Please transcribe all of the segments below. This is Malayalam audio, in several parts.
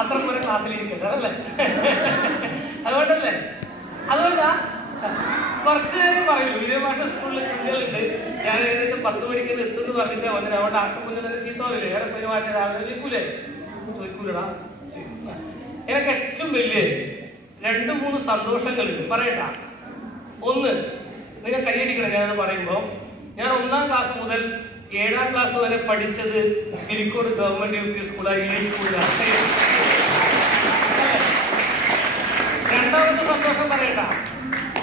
അത്ര പോലെ ക്ലാസ്സിലിരിക്കട്ടെ അല്ലേ? അതുകൊണ്ടാ കുറച്ച് നേരം പറയൂ. ഇതേ ഭാഷ സ്കൂളിൽ കുട്ടികളുണ്ട്. ഞാൻ ഏകദേശം 10 മണിക്ക് എത്തുമെന്ന് പറഞ്ഞിട്ട് വന്നിട്ട് അവിടെ ആക്കുമ്പോൾ തന്നെ ചീത്ത പറയില്ലേ? ഏറെ ഒരു ഭാഷ രാവിലെ ചോദിക്കൂലടാ. എനിക്ക് ഏറ്റവും വലിയ 2-3 സന്തോഷങ്ങളുണ്ട് പറയട്ടാ. ഒന്ന്, നിങ്ങൾ കൈയടിക്കണം ഞാനത് പറയുമ്പോൾ. ഞാൻ 1ാം ക്ലാസ് മുതൽ 7ാം ക്ലാസ് വരെ പഠിച്ചത് കിരിക്കോട് ഗവൺമെന്റ് യു പി സ്കൂളാണ്, ഇംഗ്ലീഷ് സ്കൂളിലാണ്. രണ്ടാമത്തെ സന്തോഷം പറയട്ടാ,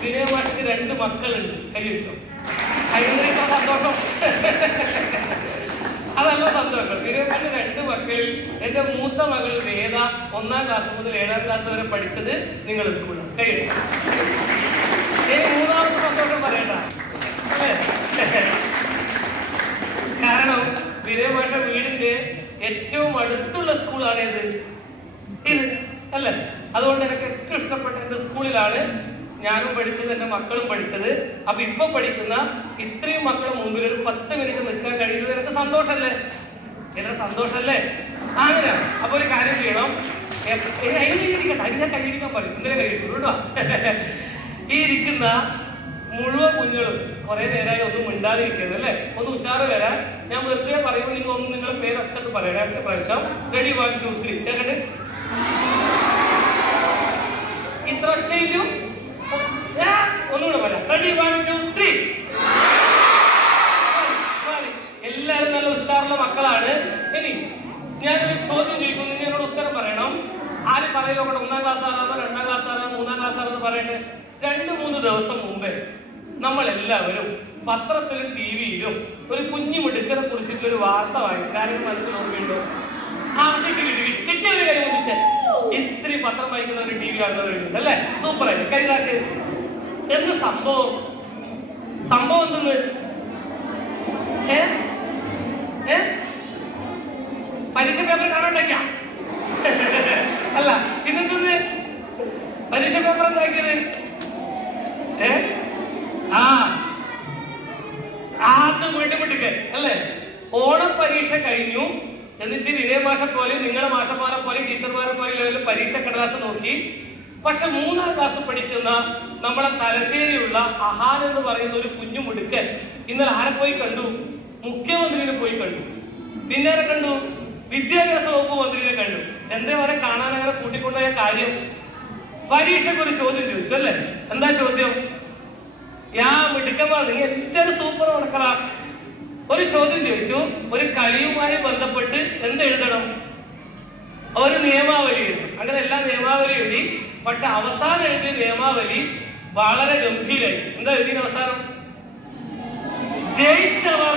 വിനയമാഷിക്ക് 2 മക്കളുണ്ട്. കൈയടിച്ചോ. അതിനേക്കാൾ സന്തോഷം അതല്ല സന്തോഷം. വിനയമാഷ് 2 മക്കളിൽ എന്റെ മൂത്ത മകൾ വേദ 1ാം ക്ലാസ് മുതൽ 7ാം ക്ലാസ് വരെ പഠിച്ചത് നിങ്ങളുടെ സ്കൂളാണ്. കൈയടിച്ചു. 3ാമത്തെ സന്തോഷം പറയണ്ട അല്ലേ? കാരണം വിനയമാഷ വീടിന്റെ ഏറ്റവും അടുത്തുള്ള സ്കൂളാണ് ഇത് അല്ലേ? അതുകൊണ്ട് എനിക്ക് ഏറ്റവും ഇഷ്ടപ്പെട്ട എന്റെ സ്കൂളിലാണ് ഞാനും പഠിച്ചത്, എന്റെ മക്കളും പഠിച്ചത്. അപ്പൊ ഇപ്പൊ പഠിക്കുന്ന ഇത്രയും മക്കളുടെ മുമ്പിൽ ഒരു 10 മിനിറ്റ് നിൽക്കാൻ കഴിയുന്നത് എനിക്ക് സന്തോഷല്ലേ? എന്നെ സന്തോഷല്ലേ? അങ്ങനെ അപ്പൊ ഒരു കാര്യം ചെയ്യണം. കൈയിരിക്കട്ടെ, അതിനെ കൈയിരിക്കാൻ പറയും. ഇന്നലെ കഴിയുള്ളൂ കേട്ടോ. ഈ ഇരിക്കുന്ന മുഴുവൻ കുഞ്ഞുങ്ങളും കുറെ നേരമായി ഒന്നും മിണ്ടാതിരിക്കുന്നത് അല്ലേ? ഒന്ന് ഉഷാറ് വരാൻ ഞാൻ വെറുതെ പറയുമ്പോൾ നിങ്ങൾ ഒന്ന് നിങ്ങളുടെ പേര് അച്ഛൻ പറയാം. അടുത്ത പ്രാവശ്യം റെഡി 1 2 3 കേട്ടെ. ഇത്ര ഒച്ചയിലും ഒന്നുകൂടെ പറയാം. റെഡി 1 2 3. എല്ലാവരും നല്ല ഉഷാറുള്ള മക്കളാണ്. ഇനി ഞാനൊരു ചോദ്യം ചോദിക്കും, നിങ്ങൾ എന്നോട് ഉത്തരം പറയണം. ആരും പറയുക 1ാം ക്ലാസ് ആരാധന, 2ാം ക്ലാസ് ആരാധന, 3ാം ക്ലാസ് ആരാധന പറയട്ടെ. 2-3 ദിവസം മുമ്പേ നമ്മളെല്ലാവരും പത്രത്തിലും ടിവിയിലും ഒരു കുഞ്ഞു മിടുക്കനെ കുറിച്ചിട്ടൊരു വാർത്ത വായിച്ചു. ആരെങ്കിലും മനസ്സിൽ ഓർമ്മയുണ്ടോ? കിട്ടിയൊരു കൈ കുറിച്ച് ഇത്തിരി പത്രം വായിക്കുന്ന ഒരു ടി വി കാണുന്നവരുണ്ട് അല്ലേ? സൂപ്പറായി കൈതാക്ക്. എന്ത് സംഭവം എന്തെന്ന് പരീക്ഷ പേപ്പർ കാണാണ്ടേക്കാം അല്ല, പിന്നെന്തെന്ന് പരീക്ഷ പേപ്പർ എന്താക്കിയത്? അത് വീട്ടുമുട്ടിക്ക് അല്ലേ? ഓണം പരീക്ഷ കഴിഞ്ഞു. എന്നിട്ട് വിനയമാഷ പോലെ നിങ്ങളുടെ മാഷന്മാരെ പോലെ ടീച്ചർമാരെ പോലെ പരീക്ഷ കടലാസ് നോക്കി. പക്ഷെ 3ാം ക്ലാസ് പഠിക്കുന്ന നമ്മുടെ തലശ്ശേരിയുള്ള അഹാൻ എന്ന് പറയുന്ന ഒരു കുഞ്ഞു മുടുക്കൻ ഇന്നലെ ആരെ പോയി കണ്ടു? മുഖ്യമന്ത്രിനെ പോയി കണ്ടു. പിന്നെ ആരെ കണ്ടു? വിദ്യാഭ്യാസ വകുപ്പ് മന്ത്രിനെ കണ്ടു. എന്താ അവരെ കാണാൻ അങ്ങനെ കൂട്ടിക്കൊണ്ടുപോയ കാര്യം? പരീക്ഷയ്ക്ക് ഒരു ചോദ്യം ചോദിച്ചു അല്ലേ? എന്താ ചോദ്യം? മിടുക്കന്മാർ നിങ്ങൾ എല്ലാവരും സൂപ്പർ നടക്കറ. ഒരു ചോദ്യം ചോദിച്ചു. ഒരു കളിയുമായി ബന്ധപ്പെട്ട് എന്തെഴുതണം? ഒരു നിയമാവലി എഴുതും. അങ്ങനെ എല്ലാ നിയമാവലി എഴുതി. പക്ഷെ അവസാനം എഴുതിയ നിയമാവലി വളരെ ഗംഭീരായി. എന്താ എഴുതിയ അവസാനം? ജയിച്ചവർ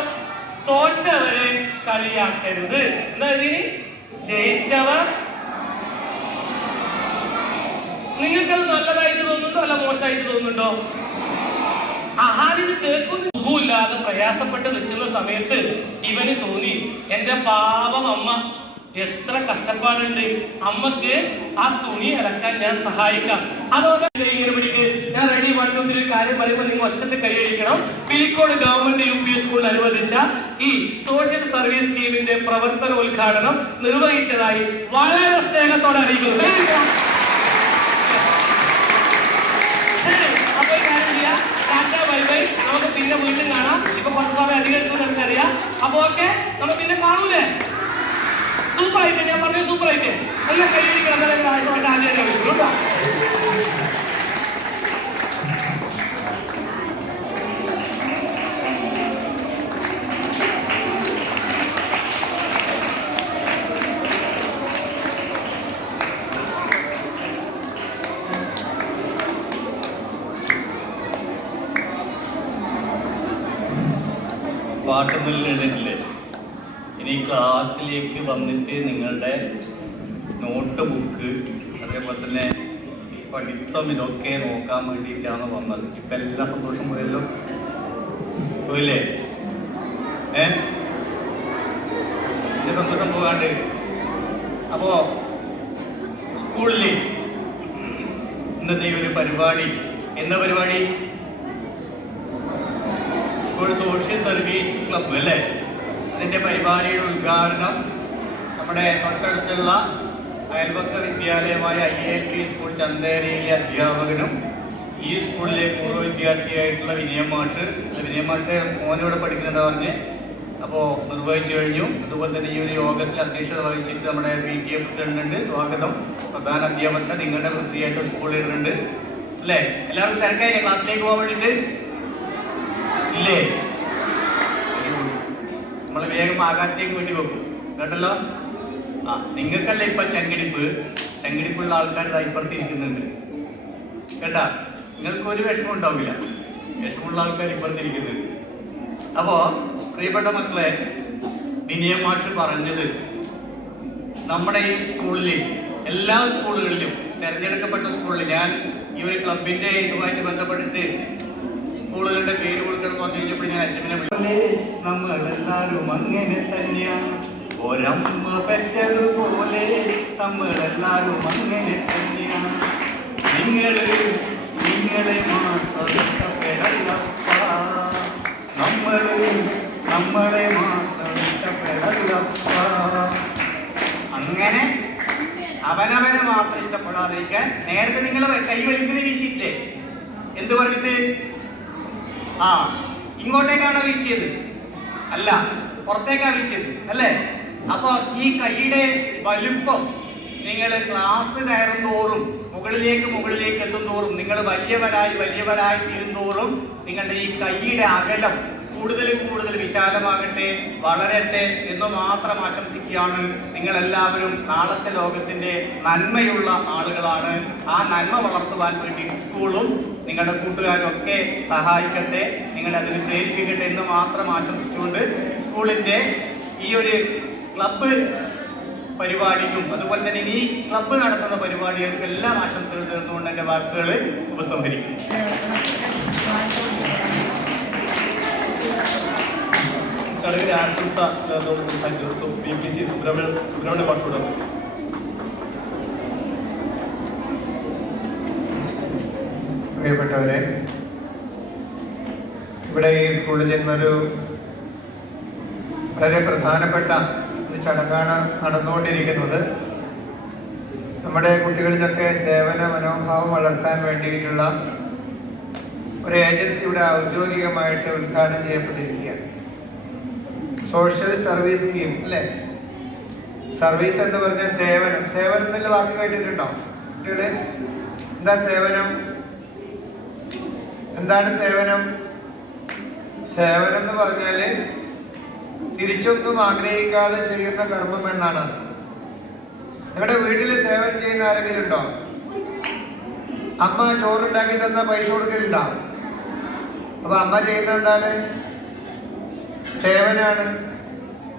തോറ്റവരെ കളിയാക്കരുത്. എന്താ എഴുതി? ജയിച്ചവർ. നിങ്ങൾക്കത് നല്ലതായിട്ട് തോന്നുന്നുണ്ടോ അല്ല മോശമായിട്ട് തോന്നുന്നുണ്ടോ? അഹാനിന് കേൾക്കുന്ന സുഖമില്ലാതെ പ്രയാസപ്പെട്ട് നിൽക്കുന്ന സമയത്ത് ഇവന് തോന്നി, എന്റെ പാവം അമ്മ എത്ര കഷ്ടപ്പാടുണ്ട്, അമ്മക്ക് ആ തുണി അലക്കാൻ ഞാൻ സഹായിക്കാം. അതുകൊണ്ട് ഇങ്ങനെ പിടിക്ക്. ഞാൻ റെഡി 1 2 3 കാര്യം പറയുമ്പോൾ നിങ്ങൾ ഒച്ചത്തെ കൈയടിക്കണം. പിലിക്കോട് ഗവൺമെന്റ് യു പി സ്കൂളിൽ അനുവദിച്ച ഈ സോഷ്യൽ സർവീസ് സ്കീമിന്റെ പ്രവർത്തനോദ്ഘാടനം നിർവഹിച്ചതായി വളരെ സ്നേഹത്തോടെ അറിയിക്കുന്നു. അപ്പൊ കാര്യം ചെയ്യാം. നമുക്ക് പിന്നെ വീണ്ടും കാണാം. ഇപ്പൊ കുറച്ച് സമയം അധികം അറിയാം. അപ്പൊ ഓക്കെ, നമ്മൾ പിന്നെ കാണൂലേ? സൂപ്പറായിട്ട് ഞാൻ പറഞ്ഞു, സൂപ്പറായിട്ട് എല്ലാം കൈയടിക്കണം. ആദ്യം പാട്ടുകളിലില്ലേ? ഇനി ക്ലാസ്സിലേക്ക് വന്നിട്ട് നിങ്ങളുടെ നോട്ട് ബുക്ക് അതേപോലെ തന്നെ പഠിത്തം ഇതൊക്കെ നോക്കാൻ വേണ്ടിയിട്ടാണ് വന്നത്. ഇപ്പം എല്ലാ സന്തോഷം പോയല്ലോ, പോയില്ലേ? ഇതിൻ്റെ സന്തോഷം പോകാണ്ട്. അപ്പോൾ സ്കൂളിൽ ഇന്നത്തെ ഒരു പരിപാടി, എന്താ പരിപാടി? ഒരു സോഷ്യൽ സർവീസ് ക്ലബ്ബ് അല്ലേ? അതിൻ്റെ പരിപാടിയുടെ ഉദ്ഘാടനം നമ്മുടെ തൊട്ടടുത്തുള്ള അയൽപക്ക വിദ്യാലയമായ IALP സ്കൂൾ ചന്തേരിയിലെ അധ്യാപകനും ഈ സ്കൂളിലെ പൂർവ്വ വിദ്യാർത്ഥിയായിട്ടുള്ള വിനയം മാഷ് മോനിവിടെ പഠിക്കുന്നത് പറഞ്ഞ് അപ്പോൾ നിർവഹിച്ചു കഴിഞ്ഞു. അതുപോലെ തന്നെ ഈ ഒരു യോഗത്തിൽ അധ്യക്ഷത വഹിച്ചിട്ട് നമ്മുടെ PTA പ്രസിഡന്റ് ഉണ്ട്, സ്വാഗതം. പ്രധാന അധ്യാപകർ നിങ്ങളുടെ വൃത്തിയായിട്ട് സ്കൂളിൽ ഇടുന്നുണ്ട് അല്ലേ? എല്ലാവർക്കും തിരക്കായില്ലേ ക്ലാസ്സിലേക്ക് പോകാൻ വേണ്ടിയിട്ട്? ഇല്ലേ? നമ്മൾ വേഗം ആകാശത്തേക്ക് വേണ്ടി വെക്കും കേട്ടല്ലോ. നിങ്ങൾക്കല്ല ഇപ്പൊ ചങ്കിടിപ്പുള്ള ആൾക്കാർ ഇപ്പുറത്ത് ഇരിക്കുന്നുണ്ട് കേട്ടാ. നിങ്ങൾക്ക് ഒരു വിഷമം ഉണ്ടാവില്ല, വിഷമമുള്ള ആൾക്കാർ ഇപ്പുറത്ത് ഇരിക്കുന്നുണ്ട്. അപ്പോ പ്രിയപ്പെട്ട മക്കളെ, വിനയ മാഷ് പറഞ്ഞത് നമ്മുടെ ഈ സ്കൂളിൽ, എല്ലാ സ്കൂളുകളിലും തിരഞ്ഞെടുക്കപ്പെട്ട സ്കൂളിൽ, ഞാൻ ഈ ഒരു ക്ലബിന്റെ ഇതുമായിട്ട് ബന്ധപ്പെട്ടിട്ട് സ്കൂളുകളുടെ പേര് കൊടുക്കണം എന്ന് പറഞ്ഞു കഴിഞ്ഞപ്പോൾ ഞാൻ അച്ഛനെ നമ്മളെല്ലാവരും അങ്ങനെ തന്നെയാണ്, ഒരമ്മ പെറ്റതുപോലെ നമ്മളെല്ലാവരും അങ്ങനെ തന്നെയാണ്, നിങ്ങളെ മാത്രം ഇഷ്ടപ്പെടല്ലപ്പ, നമ്മളെ മാത്രം ഇഷ്ടപ്പെടല്ലപ്പ. അങ്ങനെ അവനവനെ മാത്രം ഇഷ്ടപ്പെടാതിരിക്കാൻ നേരത്തെ നിങ്ങൾ കൈ വലിക്കുന്ന വീശിയില്ലേ? എന്ത് പറഞ്ഞിട്ട്? ഇങ്ങോട്ടേക്കാണോ വീശിയത്? അല്ല, പുറത്തേക്കാ വീശിയത് അല്ലേ? അപ്പൊ ഈ കൈയുടെ വലുപ്പം നിങ്ങൾ ക്ലാസ് കയറും തോറും മുകളിലേക്ക് എത്തും തോറും, നിങ്ങൾ വലിയവരായി തീരുന്തോറും നിങ്ങളുടെ ഈ കൈയുടെ അകലം കൂടുതൽ വിശാലമാകട്ടെ, വളരട്ടെ എന്ന് മാത്രം ആശംസിക്കുകയാണ്. നിങ്ങളെല്ലാവരും നാളത്തെ ലോകത്തിന്റെ നന്മയുള്ള ആളുകളാണ്. ആ നന്മ വളർത്തുവാൻ വേണ്ടി സ്കൂളും നിങ്ങളുടെ കൂട്ടുകാരും ഒക്കെ സഹായിക്കട്ടെ, നിങ്ങളെ അതിന് പ്രേരിപ്പിക്കട്ടെ എന്ന് മാത്രം ആശംസിച്ചുകൊണ്ട് സ്കൂളിന്റെ ഈ ഒരു ക്ലബ്ബ് പരിപാടിക്കും അതുപോലെ തന്നെ ഈ ക്ലബ്ബ് നടത്തുന്ന പരിപാടികൾക്കും എല്ലാം ആശംസകൾ തീർന്നുകൊണ്ട് എന്റെ വാക്കുകൾ ഉപസംഹരിക്കും. ചടങ്ങിലെ ആശംസ സുബ്രഹ്മണ്യ മാഷോട്. പ്രിയപ്പെട്ടവരെ, ഇവിടെ ഈ സ്കൂളിൽ ഇന്നൊരു വളരെ പ്രധാനപ്പെട്ട ഒരു ചടങ്ങാണ് നടന്നുകൊണ്ടിരിക്കുന്നത്. നമ്മുടെ കുട്ടികളിലൊക്കെ സേവന മനോഭാവം വളർത്താൻ വേണ്ടിയിട്ടുള്ള ഒരു ഏജൻസി ഇവിടെ ഔദ്യോഗികമായിട്ട് ഉദ്ഘാടനം ചെയ്യപ്പെട്ടിരിക്കുകയാണ്. സോഷ്യൽ സർവീസ് സ്കീം അല്ലേ? സർവീസ് എന്ന് പറഞ്ഞാൽ സേവനത്തിന്റെ വാക്ക് കേട്ടിട്ടുണ്ടോ കുട്ടികളെ? എന്താ സേവനം? എന്താണ് സേവനം? സേവനം എന്ന് പറഞ്ഞാല് തിരിച്ചൊന്നും ആഗ്രഹിക്കാതെ ചെയ്യുന്ന കർമ്മം എന്നാണ്. നിങ്ങളുടെ വീട്ടിൽ സേവനം ചെയ്യുന്ന ആരെങ്കിലും ഉണ്ടോ? അമ്മ ചോറുണ്ടാക്കി തന്ന പൈസ കൊടുക്കലുണ്ടോ? അപ്പൊ അമ്മ ചെയ്യുന്ന എന്താണ്? സേവനാണ്.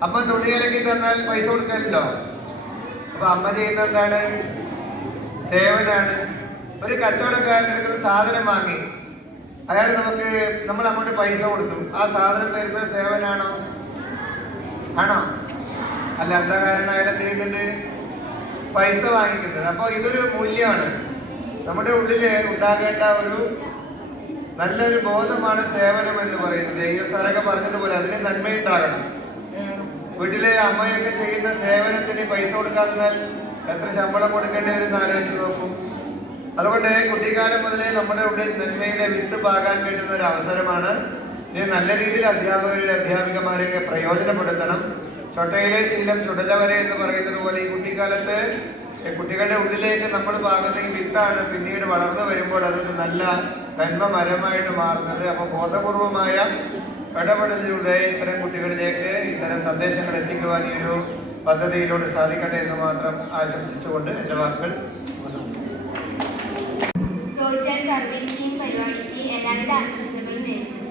അമ്മ തുണിയിലക്കി തന്നാൽ പൈസ കൊടുക്കലുണ്ടോ? അപ്പൊ അമ്മ ചെയ്യുന്ന എന്താണ്? സേവനാണ്. ഒരു കച്ചവടക്കാരൻ എടുക്കുന്ന സാധനം വാങ്ങി അയാൾ നമ്മൾ അങ്ങോട്ട് പൈസ കൊടുത്തു, ആ സാധനം തരുന്ന സേവനാണോ? ആണോ? അല്ല, എന്താ കാരണം അയാൾ എന്ത് ചെയ്യുന്നുണ്ട്? പൈസ വാങ്ങിക്കുന്നത്. അപ്പൊ ഇതൊരു മൂല്യമാണ്. നമ്മുടെ ഉള്ളില് ഉണ്ടാകേണ്ട ഒരു നല്ലൊരു ബോധമാണ് സേവനം എന്ന് പറയുന്നത്. സാറൊക്കെ പറഞ്ഞതുപോലെ അതിന് നന്മയുണ്ടാകണം. വീട്ടിലെ അമ്മയൊക്കെ ചെയ്യുന്ന സേവനത്തിന് പൈസ കൊടുക്കാതിരുന്നാൽ എത്ര ശമ്പളം കൊടുക്കേണ്ടി വരും ആലോചിച്ച് നോക്കും. അതുകൊണ്ട് കുട്ടിക്കാലം മുതലേ നമ്മുടെ ഉള്ളിൽ നന്മയുടെ വിത്ത് പാകാൻ വേണ്ടുന്ന ഒരു അവസരമാണ്. ഇത് നല്ല രീതിയിൽ അധ്യാപികമാരെയൊക്കെ പ്രയോജനപ്പെടുത്തണം. ചൊട്ടയിലെ ശീലം ചുടല വരെ എന്ന് പറയുന്നത് പോലെ ഈ കുട്ടിക്കാലത്ത് കുട്ടികളുടെ ഉള്ളിലേക്ക് നമ്മൾ പാകുന്ന ഈ വിത്താണ് പിന്നീട് വളർന്നു വരുമ്പോൾ അതൊരു നല്ല നന്മ മരമായിട്ട് മാറുന്നത്. അപ്പോൾ ബോധപൂർവമായ ഇടപെടലിലൂടെ ഇത്തരം കുട്ടികളിലേക്ക് ഇത്തരം സന്ദേശങ്ങൾ എത്തിക്കുവാൻ ഈ ഒരു പദ്ധതിയിലൂടെ സാധിക്കട്ടെ എന്ന് മാത്രം ആശംസിച്ചുകൊണ്ട് എൻ്റെ വാക്കുകൾ സോഷ്യൽ സർവീസ് സ്കീം പരിപാടിക്ക് എല്ലാവിധ ആശംസകളും നേരുന്നു.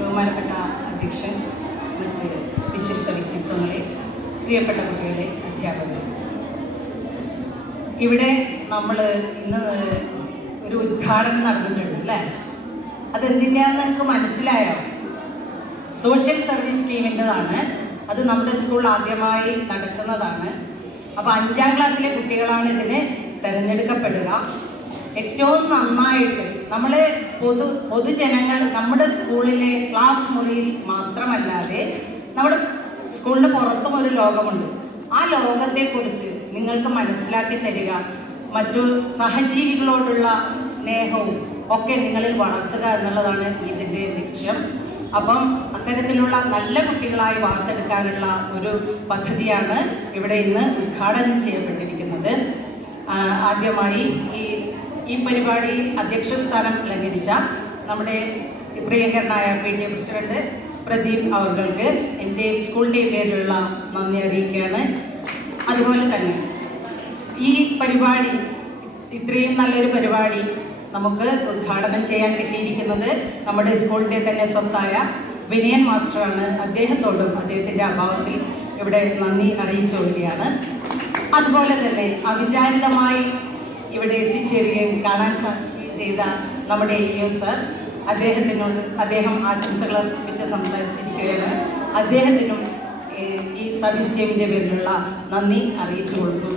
ബഹുമാനപ്പെട്ട അധ്യക്ഷൻ, മറ്റ് വിശിഷ്ട വ്യക്തിത്വങ്ങളെ, പ്രിയപ്പെട്ട കുട്ടികളെ, അധ്യാപകരെ, ഇവിടെ നമ്മൾ ഇന്ന് ഒരു ഉദ്ഘാടനം നടന്നിട്ടുണ്ട് അല്ലേ? അതെന്തിനാന്ന് നിങ്ങൾക്ക് മനസ്സിലായോ? സോഷ്യൽ സർവീസ് സ്കീമിൻ്റെതാണ്. അത് നമ്മുടെ സ്കൂൾ ആദ്യമായി നടക്കുന്നതാണ്. അപ്പോൾ 5ാം ക്ലാസ്സിലെ കുട്ടികളാണ് ഇതിന് തിരഞ്ഞെടുക്കപ്പെടുക. ഏറ്റവും നന്നായിട്ട് നമ്മൾ പൊതുജനങ്ങൾ നമ്മുടെ സ്കൂളിലെ ക്ലാസ് മുറിയിൽ മാത്രമല്ലാതെ നമ്മുടെ സ്കൂളിന് പുറത്തും ഒരു ലോകമുണ്ട്. ആ ലോകത്തെക്കുറിച്ച് നിങ്ങൾക്ക് മനസ്സിലാക്കി തരിക, മറ്റു സഹജീവികളോടുള്ള സ്നേഹവും ഒക്കെ നിങ്ങളിൽ വളർത്തുക എന്നുള്ളതാണ് ഇതിൻ്റെ ലക്ഷ്യം. അപ്പം അത്തരത്തിലുള്ള നല്ല കുട്ടികളായി വാർത്തെടുക്കാനുള്ള ഒരു പദ്ധതിയാണ് ഇവിടെ ഇന്ന് ഉദ്ഘാടനം ചെയ്യപ്പെട്ടിരിക്കുന്നത്. ആദ്യമായി ഈ പരിപാടി അധ്യക്ഷ സ്ഥാനം അലങ്കരിച്ച നമ്മുടെ പ്രിയങ്കരനായ PTA പ്രസിഡന്റ് പ്രദീപ് അവർക്ക് എൻ്റെ സ്കൂളിൻ്റെ പേരിലുള്ള നന്ദി അറിയിക്കുകയാണ്. അതുപോലെ തന്നെ ഈ പരിപാടി, ഇത്രയും നല്ലൊരു പരിപാടി നമുക്ക് ഉദ്ഘാടനം ചെയ്യാൻ കിട്ടിയിരിക്കുന്നത് നമ്മുടെ സ്കൂളിൻ്റെ തന്നെ സ്വത്തായ വിനയൻ മാസ്റ്ററാണ്. അദ്ദേഹത്തോടും അദ്ദേഹത്തിൻ്റെ അഭാവത്തിൽ ഇവിടെ നന്ദി അറിയിച്ചു വരികയാണ്. അതുപോലെ തന്നെ അവിചാരിതമായി ഇവിടെ എത്തിച്ചേരുകയും കാണാൻ ചെയ്ത നമ്മുടെ സർ, അദ്ദേഹം ആശംസകൾ അർപ്പിച്ച് സംസാരിച്ചിരിക്കുകയാണ്. അദ്ദേഹത്തിനും ഈ സർവീസ് സ്കീമിൻ്റെ പേരിലുള്ള നന്ദി അറിയിച്ചു കൊടുത്തു.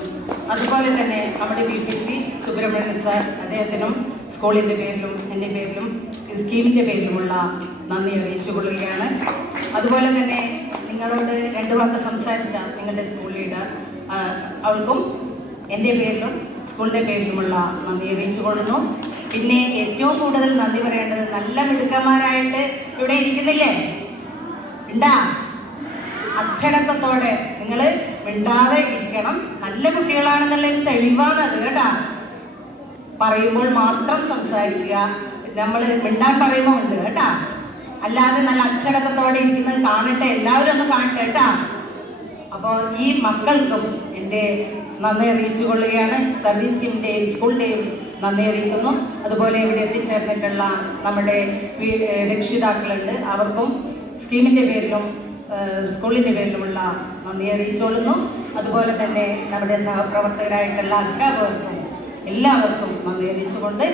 അതുപോലെ തന്നെ നമ്മുടെ BPC സുബ്രഹ്മണ്യൻ സാർ, അദ്ദേഹത്തിനും സ്കൂളിൻ്റെ പേരിലും എൻ്റെ പേരിലും സ്കീമിൻ്റെ പേരിലുമുള്ള നന്ദി അറിയിച്ചു കൊള്ളുകയാണ്. അതുപോലെ തന്നെ നിങ്ങളോട് 2 വാക്ക് സംസാരിച്ച നിങ്ങളുടെ സ്കൂൾ ലീഡർ, അവൾക്കും എൻ്റെ പേരിലും സ്കൂളിൻ്റെ പേരിലുമുള്ള നന്ദി അറിയിച്ചു കൊള്ളുന്നു. പിന്നെ ഏറ്റവും കൂടുതൽ നന്ദി പറയേണ്ടത് നല്ല മിടുക്കന്മാരായിട്ട് ഇവിടെ ഇരിക്കുന്നില്ലേ? ഉണ്ടാ അച്ചടക്കത്തോടെ നിങ്ങൾ മിണ്ടാതെ ഇരിക്കണം. നല്ല കുട്ടികളാണെന്നുള്ളത് തെളിവാണത് കേട്ടാ. പറയുമ്പോൾ മാത്രം സംസാരിക്കുക. നമ്മൾ മിണ്ടാൻ പറയുമ്പോൾ ഉണ്ട് കേട്ടാ. അല്ലാതെ നല്ല അച്ചടക്കത്തോടെ ഇരിക്കുന്നത് കാണട്ടെ, എല്ലാവരും ഒന്ന് കാണട്ടെ കേട്ടാ. അപ്പോൾ ഈ മക്കൾക്കും എൻ്റെ നന്ദി അറിയിച്ചു കൊള്ളുകയാണ്. സർവീസ് സ്കീമിൻ്റെയും സ്കൂളിൻ്റെയും നന്ദി അറിയിക്കുന്നു. അതുപോലെ ഇവിടെ എത്തിച്ചേർന്നിട്ടുള്ള നമ്മുടെ രക്ഷിതാക്കളുണ്ട്, അവർക്കും സ്കീമിൻ്റെ പേരിലും സ്കൂളിൻ്റെ പേരിലുമുള്ള നന്ദി അറിയിച്ചുകൊള്ളുന്നു. അതുപോലെ തന്നെ നമ്മുടെ സഹപ്രവർത്തകരായിട്ടുള്ള അധ്യാപകർക്കും എല്ലാവർക്കും നന്ദി അറിയിച്ചുകൊണ്ട്